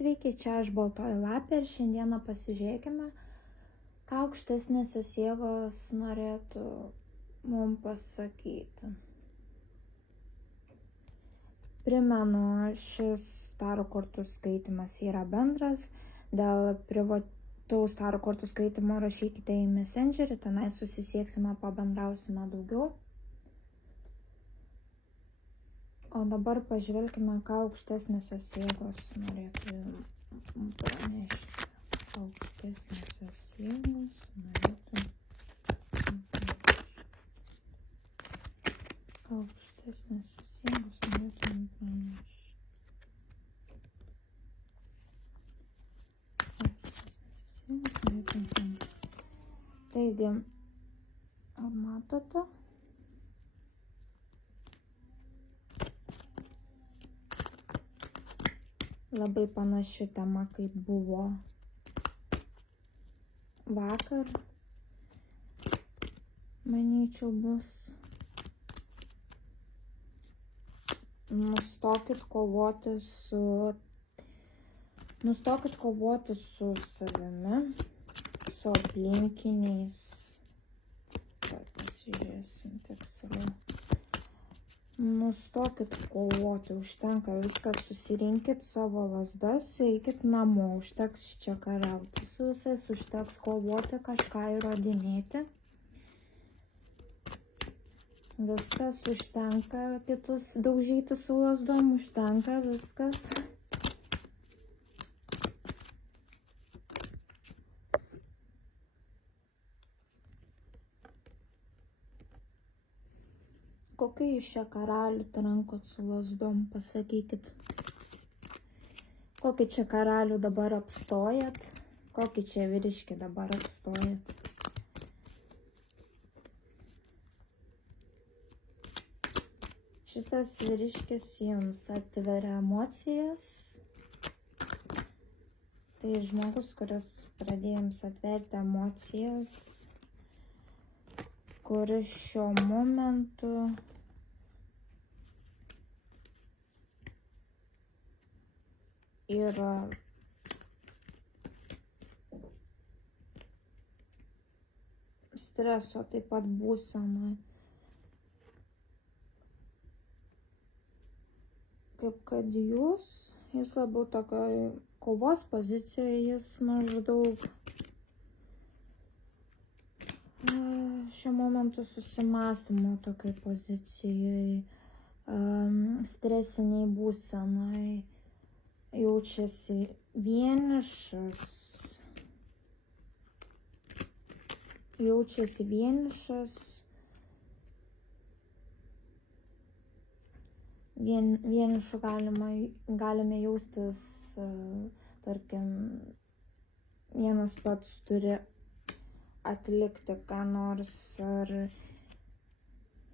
Sveiki, čia aš Baltoji Lapė ir šiandieną pasižiūrėkime, ką aukštesnėsios jėgos norėtų mums pasakyti. Primenu, šis tarot kortų skaitimas yra bendras. Dėl privataus tarot kortų skaitimo rašykite į Messengerį, tenai susisieksime, pabendrausime daugiau. O dabar pažvelkime, ką aukštesnėsios jėgos norėtų pranešti. Aukštesnėsios jėgos norėtų pranešti. Aukštesnėsios jėgos norėtų pranešti. Aukštesnėsios jėgos norėtų pranešti. Taigi, ar matote? Labai panaši tema, kaip buvo vakar, manyčiau, bus. Nustokit kovoti su savimi, su aplinkiniais. Pasižiūrėsim tiksliau. Nustokit kovoti, užtenka viską, susirinkit savo lazdas, eikit namo, užteks čia kariauti su visais, užteks kovoti, kažką įrodinėti. Viskas užtenka, kitus daužyti su lazdom, užtenka viskas. Kokį jūs čia karalių trankot su lazdom, pasakykit. Kokį čia karalių dabar apstojat, kokį čia vyriškį dabar apstojat. Šitas vyriškis jums atveria emocijas. Tai žmogus, kuris pradėjo jums atverti emocijas, kuris šiuo momentu yra streso taip pat būsena. Kaip kad jis labiau tokioje kovos pozicijoje, jis maždaug šiuo momentu susimąstymo tokiai pozicijai, stresiniai būsenai, jaučiasi vienišas, vienišu galime jaustis, tarkim, vienas pats turi atlikti ką nors, ar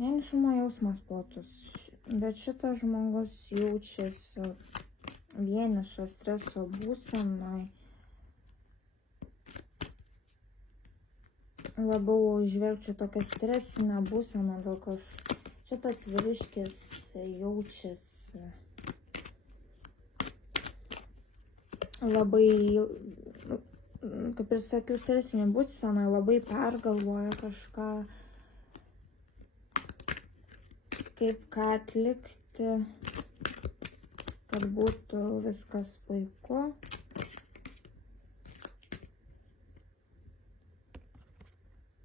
vienišumo jausmas platus, bet šitas žmogus jaučiasi vienišas, streso būsenai, labiau žvelgčiau tokią stresinę būseną, dėl ko šitas vyriškis jaučiasi labai, kaip ir sakiau, stresinė būsena, labai pergalvoja kažką, kaip ką atlikti, kad būtų viskas puiku.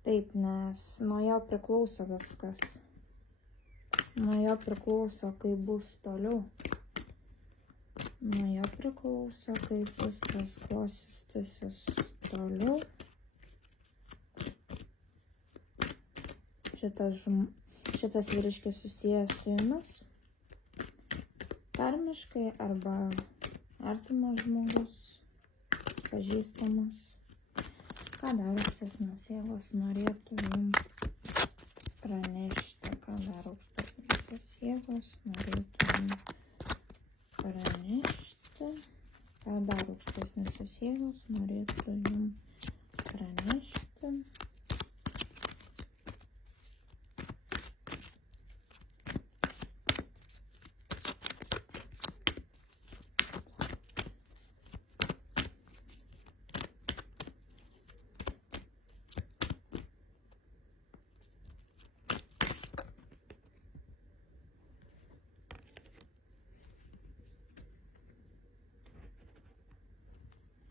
Taip, nes nuo jo priklauso viskas. Nuo jo priklauso, kaip bus toliau. Nuo jo priklauso, kaip viskas klostysis toliau. Šitas vyriškis susijęs su jumis. Tarmiškai arba artimas žmogus, pažįstamas. Ką dar aukštesnės jėgos norėtų jums pranešti? Ką dar aukštesnės jėgos norėtų jums pranešti? Ką dar aukštesnės jėgos norėtų jums pranešti?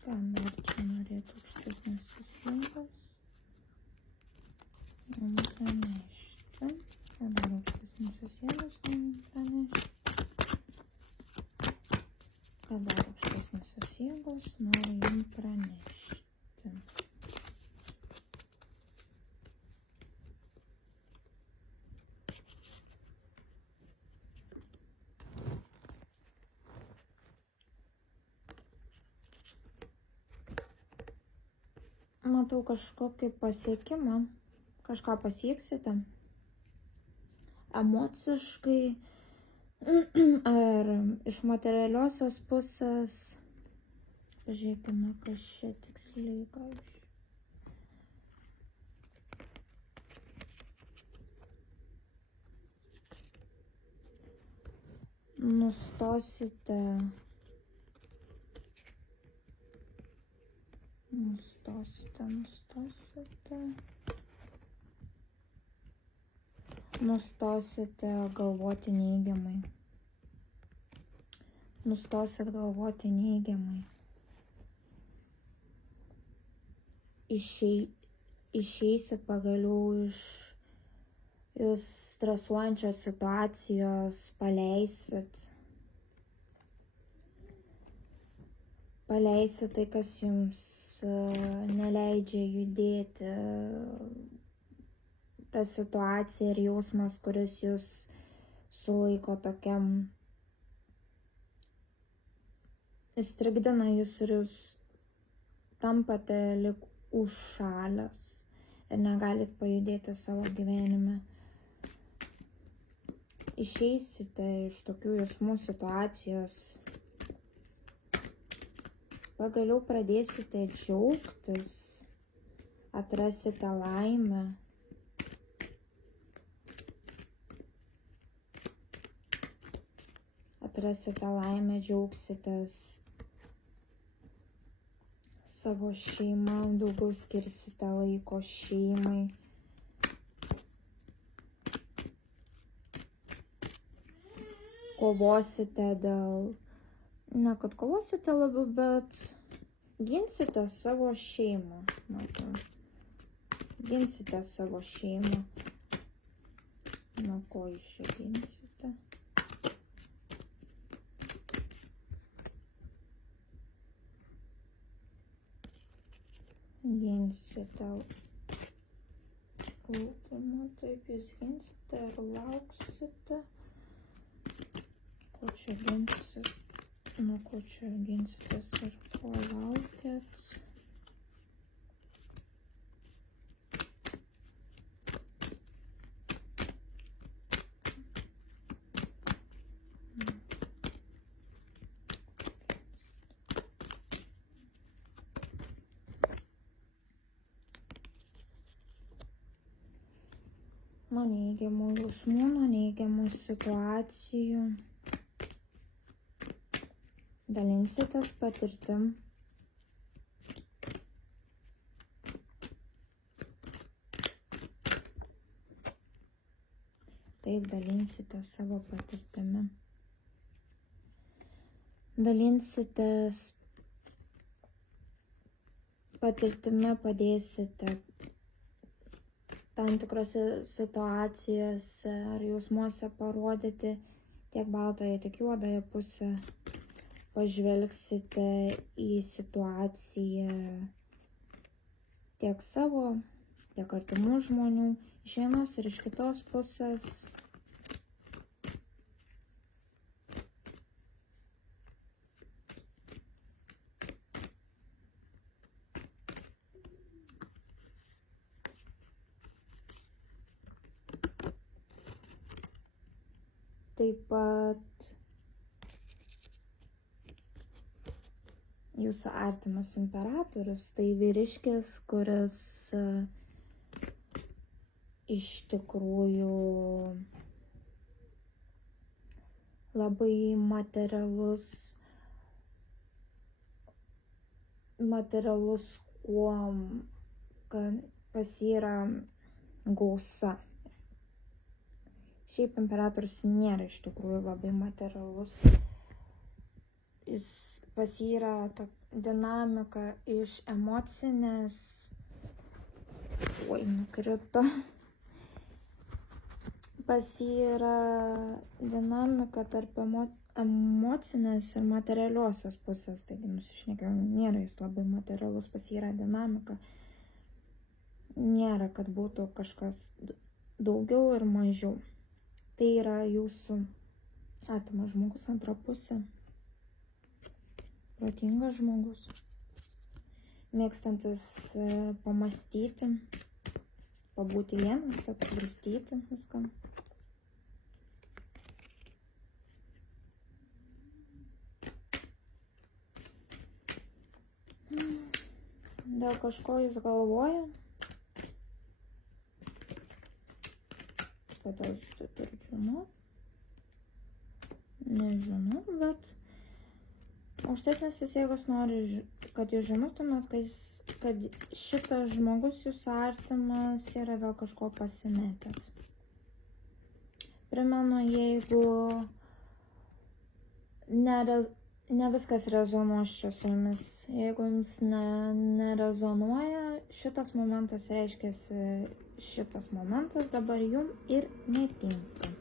Ką dar čia norėtų aukštesnės jėgos? Pranešti. Ką dar aukštesnės jėgos pranešti? Ką dar aukštesnės jėgos nori jums pranešti? Matau kažkokį pasiekimą, kažką pasieksite emociškai ar iš materialiosios pusės. Pažiūrėkime, kas čia tiksliai gal. Nustosite galvoti neigiamai. Nustosit galvoti neigiamai. Išeisit pagaliau iš jūs stresuojančios situacijos, paleisit tai, kas jums neleidžia judėti, ta situacija ir jausmas, kuris jūs sulaiko tokiam, įstrigdina jūs ir jūs tampate lyg užšalęs ir negalit pajudėti savo gyvenime. Išeisite iš tokių jausmų situacijos, pagaliau pradėsite džiaugtis, atrasite laimę. Džiaugsitės savo šeimą, daugiau skirsite laiko šeimai. Kovosite ne kad kovosite labiau, bet ginsite savo šeimą. Ginsite savo šeimą. Nuo ko jūs čia ginsite? Ginsite rūpimą, taip jūs ginsite ir lauksite. Ko čia ginsit? Nuo ko čia ginsitės ir ko laukėt? Nuo neigiamų jausmų, nuo neigiamų situacijų. Dalinsitės patirtim. Taip, dalinsitės savo patirtimi. Dalinsitės patirtimi, padėsite tam tikrose situacijose ar jausmuose parodyti tiek baltąją, tiek juodąją pusę. Pažvelgsite į situaciją tiek savo, tiek artimų žmonių, iš vienos ir iš kitos pusės. Taip pat jūsų artimas imperatorius, tai vyriškis, kuris iš tikrųjų labai materialus, kuom pas jį yra gausa. Šiaip imperatorius nėra iš tikrųjų labai materialus. Jis pas jį yra ta dinamika iš emocinės, nukrito, pas jį yra dinamika tarp emocinės ir materialiosios pusės, taigi nusišnekėjau, nėra jis labai materialus, pas jį yra dinamika, nėra, kad būtų kažkas daugiau ir mažiau. Tai yra jūsų artimas žmogus, antra pusė, protingas žmogus, mėgstantis pamastyti, pabūti vienas, apsvarstyti viską. Dėl kažko jis galvoja, kodėl jis tai turi žinoti, nežinau, bet aukštesnės jėgos nori, kad jūs žinotumėt, kad šitas žmogus jūsų artimas yra dėl kažko pasimetęs. Primenu, jeigu ne viskas rezonuos čia su jumis. Jeigu jums nerezonuoja, šitas momentas reiškiasi, šitas momentas dabar jum ir netinka.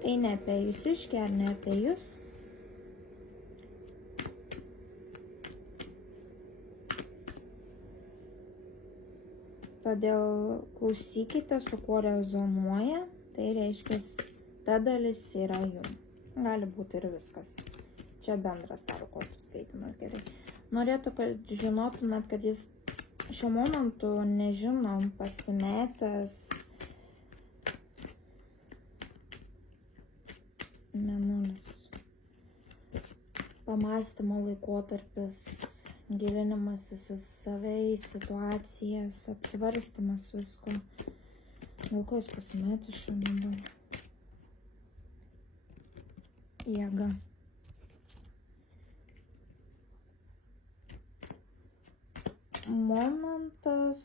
Tai ne apie jūsiškį ar ne apie jūs. Todėl klausykite, su kuo rezonuoja, tai reiškiasi, ta dalis yra jum. Gali būti ir viskas. Čia bendras tarų kortų skaitimas, gerai. Norėtų, kad žinotumėt, kad jis šiuo momentu nežino, pasimetęs, mėnulis, pamąstymo laikotarpis, gilinimasis į save, į situacijas, apsvarstymas visko. Dėl ko jis pasimetęs šiandien? Jėga. Momentas,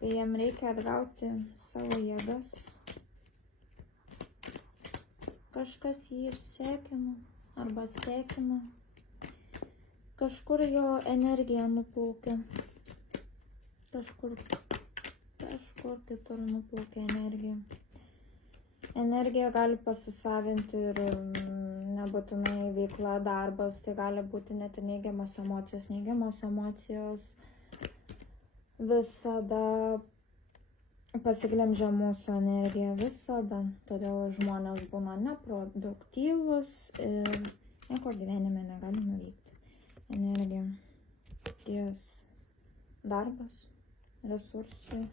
kai jam reikia atgauti savo jėgas. Kažkas jį išsekino arba sekino. Kažkur jo energija nuplaukė. Kažkur kitur nuplaukė energija. Energija gali pasisavinti ir nebūtinai veikla, darbas, tai gali būti net ir neigiamos emocijos. Neigiamos emocijos visada pasiglemžia mūsų energiją, visada. Todėl žmonės būna neproduktyvus ir nieko gyvenime negali nuveikti. Energija, ties darbas, resursai,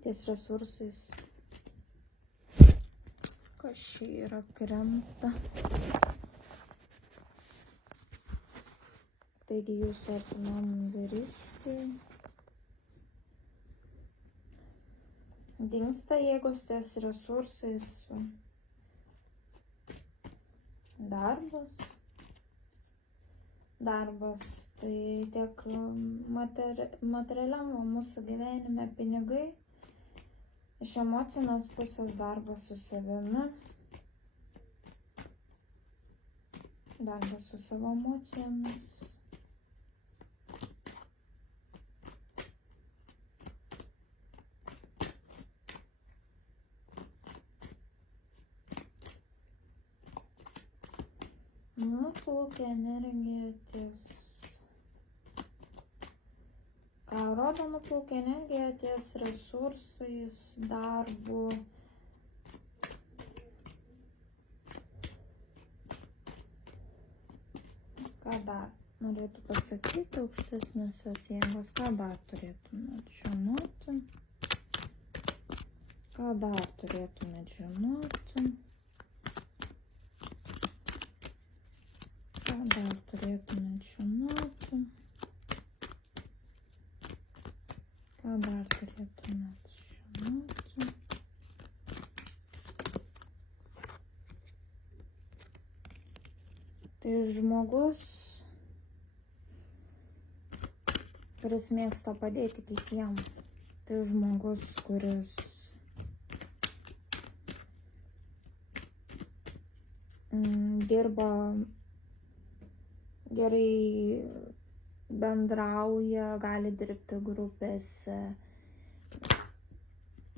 ties resursais. Kas čia yra krenta. Taigi jūs artimam vyriškiui dingsta jėgos ties resursais. Darbas. Darbas tai tiek materialiam mūsų gyvenime pinigai. Iš emocinės pusės darbas su savimi, darbas su savo emocijomis. Nuplaukia energija ties. Ką rodo nuplaukia energija ties resursais, darbu. Ką dar norėtų pasakyti aukštesnėsios jėgos? Ką dar turėtumėt žinoti? Ką dar turėtumėt žinoti? Ką dar turėtumėt žinoti? Ką dar turėtumėt žinoti? Tai žmogus, kuris mėgsta padėti kitiem. Tai žmogus, kuris dirba, gerai bendrauja, gali dirbti grupėse.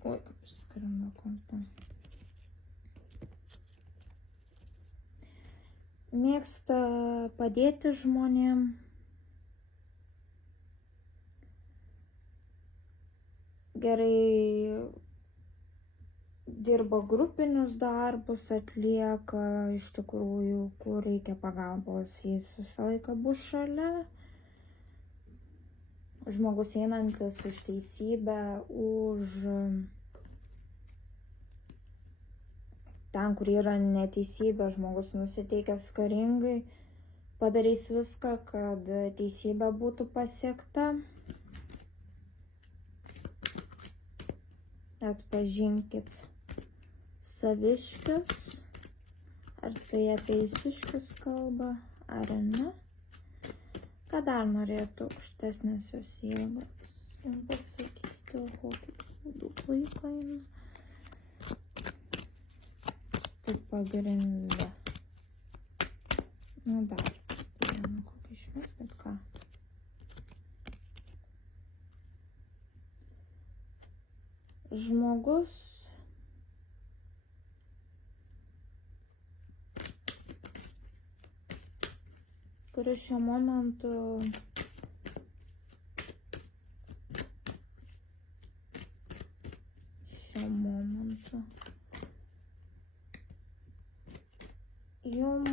Oi, kaip išskiriame kortą. Mėgsta padėti žmonėm. Gerai dirba grupinius darbus, atlieka, iš tikrųjų, kur reikia pagalbos, jis visą laiką bus šalia. Žmogus einantis už teisybę, už ten, kur yra neteisybė, žmogus nusiteikęs karingai, padarys viską, kad teisybė būtų pasiekta. Atpažinkit saviškius, ar tai apie jūsiškius kalba, ar ne. Ką dar norėtų aukštesnėsios jėgos? Jums pasakyti, kokiu būdu laiko eina. Tai pagrinda. Nu dar vieną kokį išmeskit, ką. Žmogus kuris šiuo momentu jum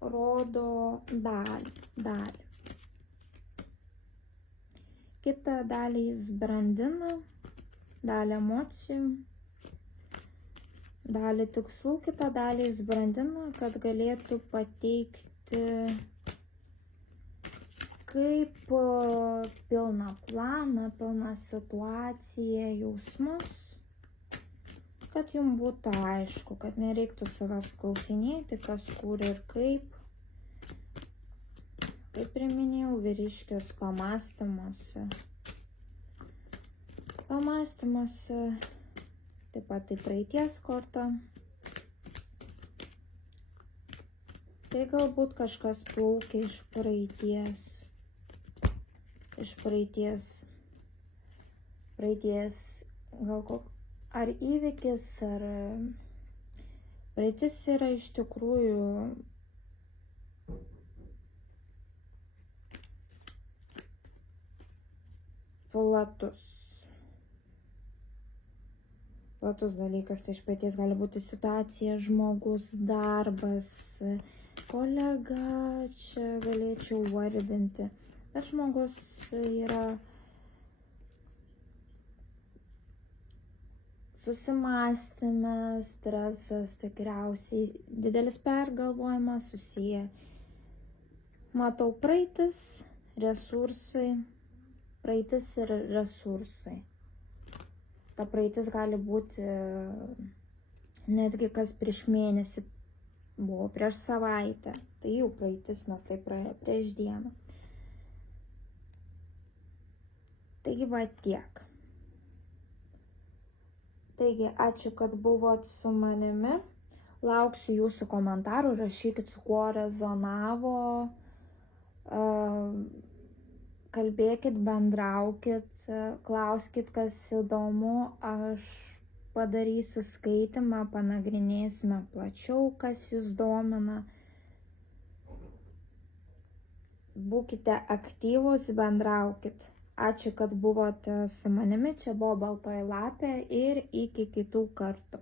rodo dalį. Kitą dalį jis brandina, dalį emocijų, dalį tikslų, kitą dalį jis brandina, kad galėtų pateikti kaip pilną planą, pilną situaciją, jausmus, kad jums būtų aišku, kad nereiktų savęs klausinėti, kas, kur ir kaip. Kaip priminėjau, vyriškis pamąstymuose, taip pat tai praeities korta. Tai galbūt kažkas plaukia iš praeities, gal ar įvykis, ar praeitis yra iš tikrųjų platus dalykas. Tai iš praeities gali būti situacija, žmogus, darbas, kolega, čia galėčiau vardinti. Bet žmogus yra susimąstyme, stresas, tikriausiai didelis pergalvojimas susiję. Matau praeitis ir resursai. Ta praeitis gali būti netgi kas prieš mėnesį buvo, prieš savaitę. Tai jau praeitis, nes tai praėjo prieš dieną. Taigi va tiek. Taigi, ačiū, kad buvot su manimi. Lauksiu jūsų komentarų, rašykit, su kuo rezonavo. Kalbėkit, bendraukit, klauskit, kas įdomu. Aš padarysiu skaitymą, panagrinėsime plačiau, kas jūs domina. Būkite aktyvūs, bendraukit. Ačiū, kad buvote su manimi. Čia buvo Baltoji lapė ir iki kitų kartų.